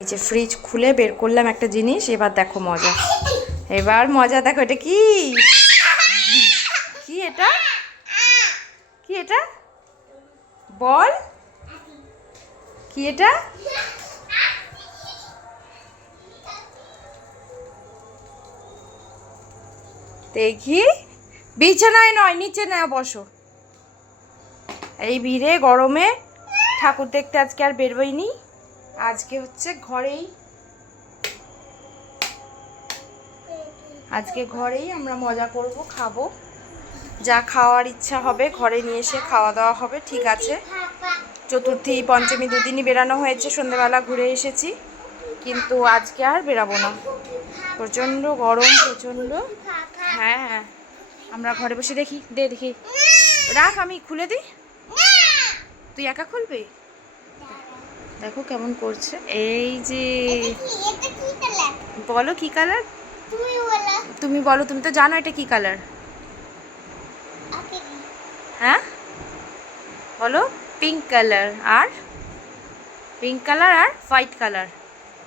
এই যে ফ্রিজ খুলে বের করলাম একটা জিনিস, এবার দেখো মজা। এবার মজা, দেখো এটা কি? কি এটা? কি এটা? বল। কি এটা? দেখি। বিছানায় নয়, নিচে নেওয়া বসো। এই ভিড়ে গরমে ঠাকুর দেখতে আজকে আর বেরোয়নি। আজকে হচ্ছে ঘরেই। আজকে ঘরেই আমরা মজা করব, খাব। যা খাওয়ার ইচ্ছা হবে, ঘরে নিয়ে এসে খাওয়া দাওয়া হবে, ঠিক আছে। চতুর্থী, পঞ্চমী দুদিনই বেরানো হয়েছে সন্ধ্যেবেলা ঘুরে এসেছি। কিন্তু আজকে আর বেরাবো না। প্রচণ্ড গরম, প্রচণ্ড। হ্যাঁ হ্যাঁ। আমরা ঘরে বসে দেখি, দে দেখি। রাখ আমি, খুলে দিই। তুই একা খুলবি? দেখো কেমন করছে। এই যে বলো কি কালার তুমি বলো। তুমি তো জানো এটা কি কালার হ্যাঁ? বলো পিঙ্ক কালার আর? পিঙ্ক কালার আর হোয়াইট কালার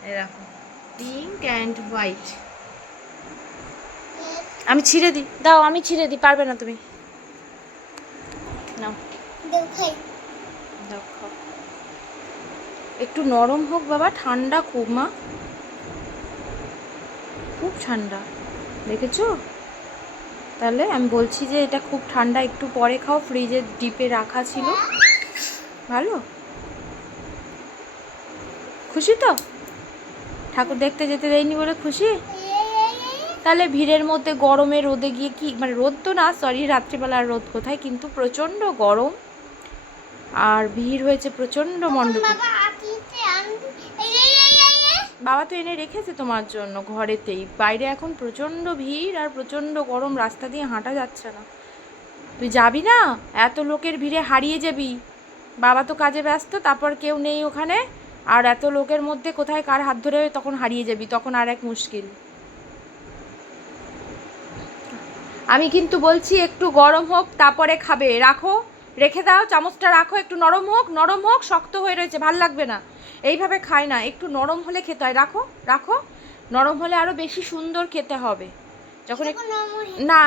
এরকম পিঙ্ক অ্যান্ড হোয়াইট আমি ছিঁড়ে দিই দাও আমি ছিঁড়ে দিই পারবে না তুমি। নাও। একটু নরম হোক বাবা, ঠান্ডা খুব, মা। খুব ঠান্ডা, দেখেছ? তাহলে আমি বলছি যে এটা খুব ঠান্ডা, একটু পরে খাও ফ্রিজের ডিপে রাখা ছিল। ভালো? খুশি তো? ঠাকুর দেখতে যেতে দেয়নি বলে খুশি? তাহলে ভিড়ের মধ্যে গরমে রোদে গিয়ে কি মানে রোদ তো না সরি রাত্রিবেলার রোদ কোথায়, কিন্তু প্রচণ্ড গরম। আর ভিড় হয়েছে প্রচণ্ড মণ্ডপে। বাবা তো এনে রেখেছে তোমার জন্য ঘরেতেই। বাইরে এখন প্রচণ্ড ভিড় আর প্রচণ্ড গরম, রাস্তা দিয়ে হাঁটা যাচ্ছে না। তুই যাবি না? এত লোকের ভিড়ে হারিয়ে যাবি। বাবা তো কাজে ব্যস্ত, তারপর কেউ নেই ওখানে। আর এত লোকের মধ্যে কোথায় কার হাত ধরে তখন হারিয়ে যাবি, তখন আর এক মুশকিল। আমি কিন্তু বলছি একটু গরম হোক, তারপরে খাবে। রাখো, রেখে দাও, চামচটা রাখো, একটু নরম হোক নরম হোক, শক্ত হয়ে রয়েছে, ভালো লাগবে না। এইভাবে খায় না। একটু নরম হলে খেতে হয়। রাখো রাখো। নরম হলে আরও বেশি সুন্দর খেতে হবে। যখন না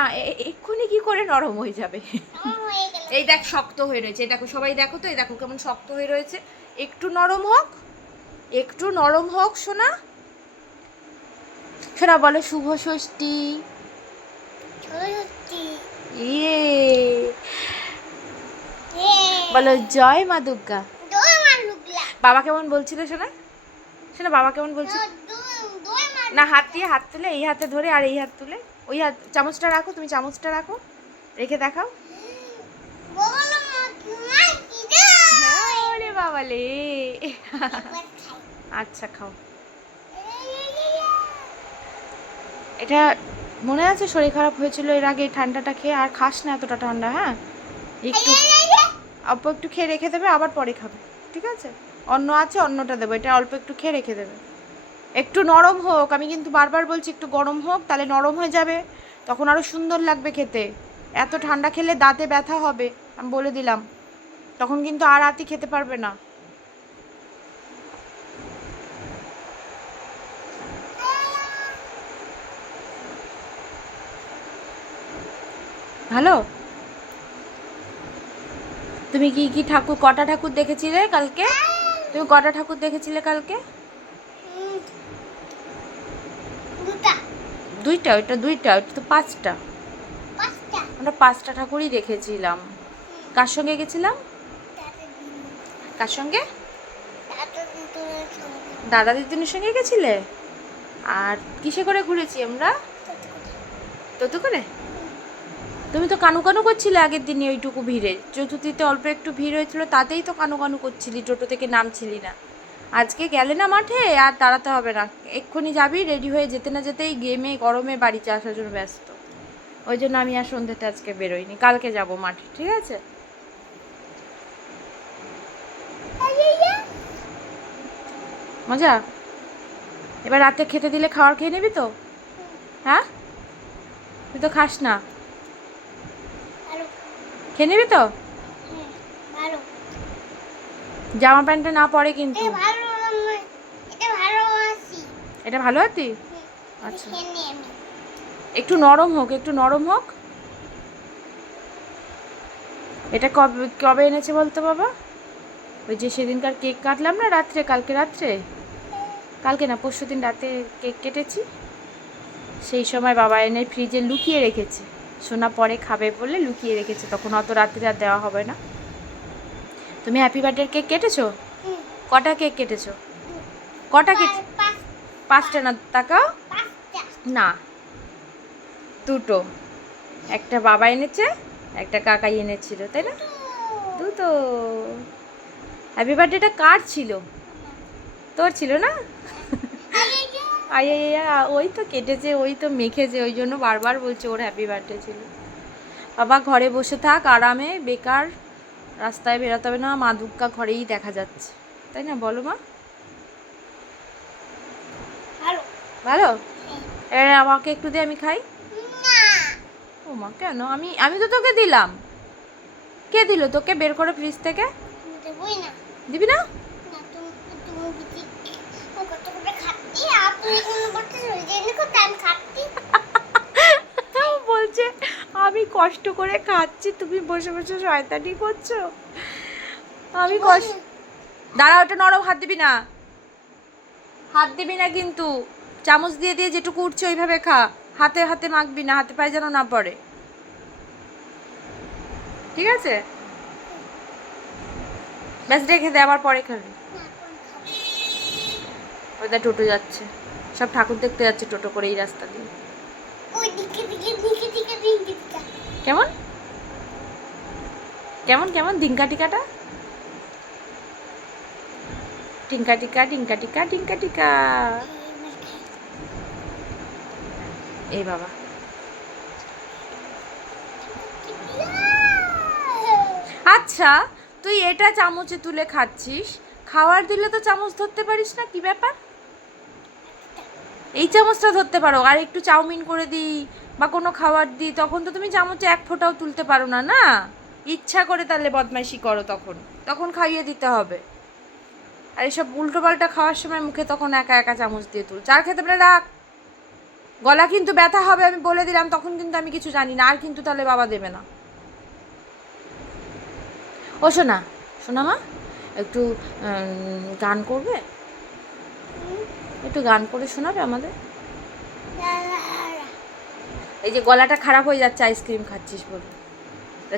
এক্ষুনি কি করে নরম হয়ে যাবে? এই দেখ শক্ত হয়ে রয়েছে। এই দেখো সবাই দেখো তো এই দেখো কেমন শক্ত হয়ে রয়েছে। একটু নরম হোক একটু নরম হোক শোনা সোনা বলো শুভ ষষ্ঠী। ইয়ে। বলো জয় মা দুর্গা। বাবা কেমন বলছিল শোনা? শোনা বাবা কেমন বলছিল? না হাত দিয়ে হাত তুলে এই হাতে ধরে আর এই হাত তুলে। ওই হাত চামচটা রাখো তুমি চামচটা রাখো রেখে দেখাও। ওরে বাবালে আচ্ছা খাও। এটা মনে আছে শরীর খারাপ হয়েছিল এর আগে ঠান্ডাটা খেয়ে আর খাস না এতটা ঠান্ডা হ্যাঁ? একটু অল্প একটু খেয়ে রেখে দেবে আবার পরে খাবে ঠিক আছে? অন্য আছে, অন্যটা দেবো। এটা অল্প একটু খেয়ে রেখে দেবে। একটু নরম হোক, আমি কিন্তু বারবার বলছি একটু গরম হোক, তাহলে নরম হয়ে যাবে। তখন আরও সুন্দর লাগবে খেতে। এত ঠান্ডা খেলে দাঁতে ব্যথা হবে, আমি বলে দিলাম। তখন কিন্তু আর আতি খেতে পারবে না। ভালো? তুমি কি কি ঠাকুর, কটা ঠাকুর দেখেছিলে কালকে? তুমি কটা ঠাকুর দেখেছিলে কালকে? দুইটা? ওইটা দুইটা ওইটা তো পাঁচটা। আমরা পাঁচটা ঠাকুরই দেখেছিলাম। কার সঙ্গে গেছিলাম? কার সঙ্গে? সঙ্গে। দাদা দিদিনের সঙ্গে গেছিলে? আর কিসে করে ঘুরেছি আমরা? তত করে তুমি তো কানু কানু করছিলে আগের দিনে ওইটুকু ভিড়ে। চতুর্থীতে অল্প একটু ভিড় হয়েছিল, তাতেই তো কানু কানু করছিলি, টোটো থেকে নামছিলি না। আজকে গেলে না মাঠে, আর দাঁড়াতে হবে না। এক্ষুনি যাবি রেডি হয়ে যেতে না যেতেই গেমে, গরমে বাড়িতে আসার জন্য ব্যস্ত। ওই জন্য আমি আর সন্ধ্যেতে আজকে বেরোইনি, কালকে যাব মাঠে, ঠিক আছে? মজা? এবার রাতে খেতে দিলে খাবার খেয়ে নিবি তো? হ্যাঁ? তুই তো খাস না। খেয়ে নিবি তো? জামা প্যান্টটা না পরে কিন্তু। এটা ভালো এটা ভালো হাতি আচ্ছা। একটু নরম হোক একটু নরম হোক। এটা কবে কবে এনেছে বলতো বাবা? ওই যে সেদিনকার কেক কাটলাম না রাত্রে কালকে রাত্রে? কালকে না পরশু দিন রাতে কেক কেটেছি। সেই সময় বাবা এনে ফ্রিজে লুকিয়ে রেখেছে। সোনা পরে খাবে বলে লুকিয়ে রেখেছে তখন অত রাত্রে আর দেওয়া হবে না। তুমি হ্যাপি বার্থডে কেক কেটেছো? কটা কেক কেটেছো? কটা পাঁচ- পাঁচটা না তাকাও। না দুটো। একটা বাবা এনেছে একটা কাকাই এনেছিল তাই না? দুটো। হ্যাপি বার্থডেটা কার ছিল? তোর ছিল না? আই ওই তো কেটেছে ওই তো মেখেছে ওই জন্য বারবার বলছে ওর হ্যাপি বার্থডে ছিল। বাবা ঘরে বসে থাক আরামে বেকার রাস্তায় বেরোতে হবে না মা দুর্গা ঘরেই দেখা যাচ্ছে। তাই না বলো মা? ভালো। এবার আমাকে একটু দে আমি খাই। ও মা কেন? আমি আমি তো তোকে দিলাম। কে দিল? তোকে বের করে ফ্রিজ থেকে? দিবি না না, তুমি- তুমি দিদি, ও কত করে খাচ্ছি, আর তুমি কোনো বলতেছো, ওই জন্য করতে আমি খাচ্ছি। বলছে আমি কষ্ট করে খাচ্ছি তুমি বসে বসে শয়তানি করছ। আমি কষ্ট দাঁড়া ওটা নরম হাত দিবি না। হাত দিবি না কিন্তু। চামচ দিয়ে দিয়ে যেটুকু উঠছে ওইভাবে খা। হাতে হাতে মাখবি না হাতে পায়ে যেন না পড়ে। ঠিক আছে? ব্যাস রেখে দে আবার পরে খাবি। ওইটা টোটো যাচ্ছে। সব ঠাকুর দেখতে যাচ্ছে টোটো করে এই রাস্তা দিয়ে। কেমন? কেমন কেমন? ডিঙ্কা টিকাটা? টিঙ্কা টিকা টিঙ্কা টিকা টিঙ্কা টিকা। এই বাবা। আচ্ছা তুই এটা চামচে তুলে খাচ্ছিস। খাওয়ার দিলে তো চামচ ধরতে পারিস না, কি ব্যাপার? এই চামচটা ধরতে পারো, আর একটু চাউমিন করে দিই বা কোনো খাবার দিই, তখন তো তুমি চামচে এক ফোঁটাও তুলতে পারো না না? ইচ্ছা করে তাহলে বদমাইশি করো তখন তখন খাইয়ে দিতে হবে। আর এসব উল্টো পাল্টা খাওয়ার সময় মুখে তখন একা একা চামচ দিয়ে তুল। চার খেতে পারে রাখ, গলা কিন্তু ব্যথা হবে, আমি বলে দিলাম, তখন কিন্তু আমি কিছু জানি না, আর কিন্তু তাহলে বাবা দেবে না। ও শোনা শোনা মা একটু গান করবে? একটু গান করে শোনাবে আমাদের? এই যে গলাটা খারাপ হয়ে যাচ্ছে আইসক্রিম খাচ্ছিস বলে।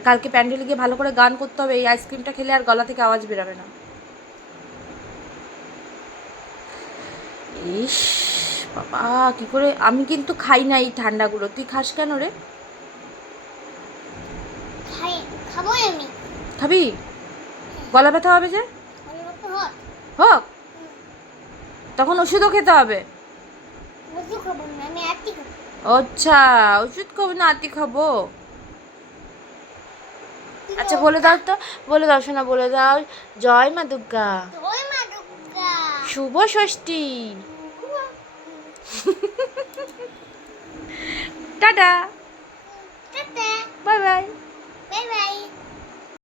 কালকে প্যান্ডেলে গিয়ে ভালো করে গান করতে হবে এই আইসক্রিমটা খেলে আর গলা থেকে আওয়াজ বেরোবে না। ইস বাবা কি করে? আমি কিন্তু খাই না এই ঠান্ডাগুলো। তুই খাস কেন রে? আমি। খাবি? গলা ব্যথা হবে যে? হোক। তখন ওষুধও খেতে হবে? আচ্ছা ওষুধ খাব না আতি খাব? আচ্ছা বলে দাও তো বলে দাও শোনা বলে দাও। জয় মা দুর্গা। শুভ Shashthi. Tata. Tata. Bye bye. Bye bye.